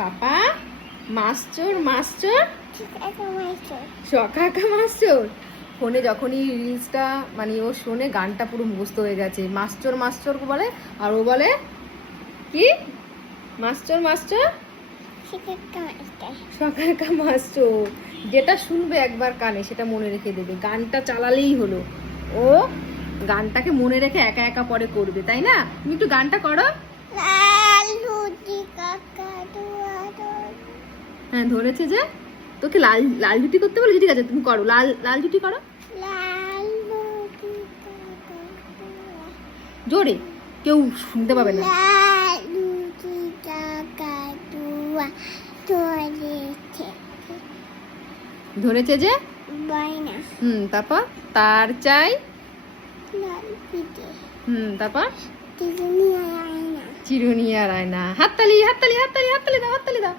পাপা master master শখা master. ফোনে যখনই রিলসটা মানে ও শোনে গানটা পুরো মুখস্থ হয়ে গেছে। মাস্টার মাস্টার বলে আর ও বলে কি মাস্টার মাস্টার শখা মাস্টার। যেটা শুনবে একবার কানে সেটা মনে রেখে দেবে, গানটা চালালেই হলো। ও গানটাকে মনে রেখে একা একা পরে করবে, তাই না? তুমি একটু গানটা করো। হ্যাঁ ধরেছে যে তোকে লাল লাল জুটি করতে বলে, ঠিক আছে তুমি করো, লাল লাল জুটি করো জোরে, কেউ শুনতে পাবে না। ধরেছে যে তারপর তার চাই, তারপর চিরুনি আর আয়না। হাততালি হাততালি হাততালি হাততালি দাও, হাততালি দাও।